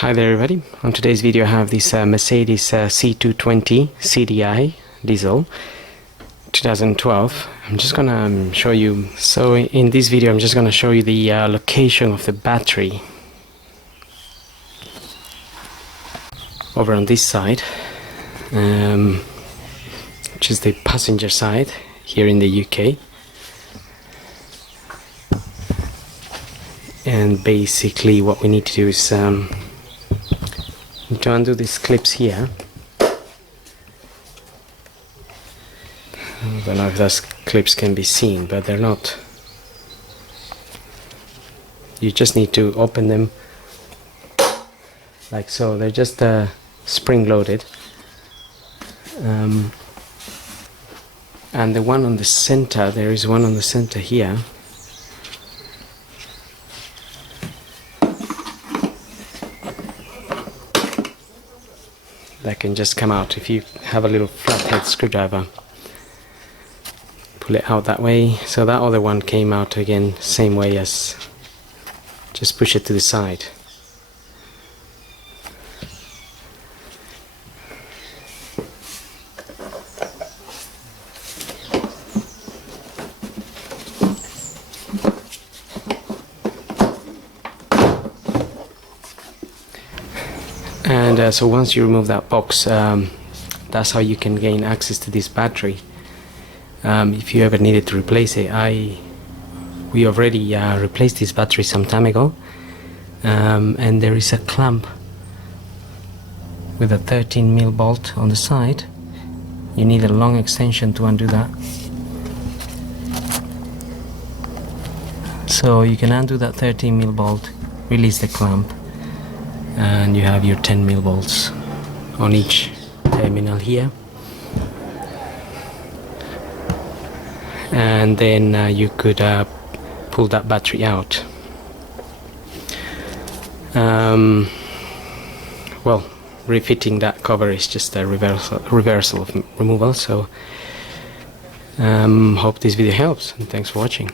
Hi there everybody. On today's video I have this Mercedes C220 CDI diesel 2012. I'm just gonna show you, so in this video I'm just gonna show you the location of the battery over on this side, which is the passenger side here in the UK. And basically what we need to do is to undo these clips here. I don't know if those clips can be seen, but they're not. You just need to open them like so. They're just spring loaded, and the one on the center, there is one on the center here. That can just come out if you have a little flathead screwdriver. Pull it out that way. So that other one came out again same way, as just push it to the side. And so once you remove that box, that's how you can gain access to this battery. If you ever needed to replace it, we already replaced this battery some time ago, and there is a clamp with a 13mm bolt on the side. You need a long extension to undo that. So you can undo that 13mm bolt, release the clamp, and you have your 10mm bolts on each terminal here. And then you could pull that battery out. Well, refitting that cover is just a reversal of removal. So hope this video helps, and thanks for watching.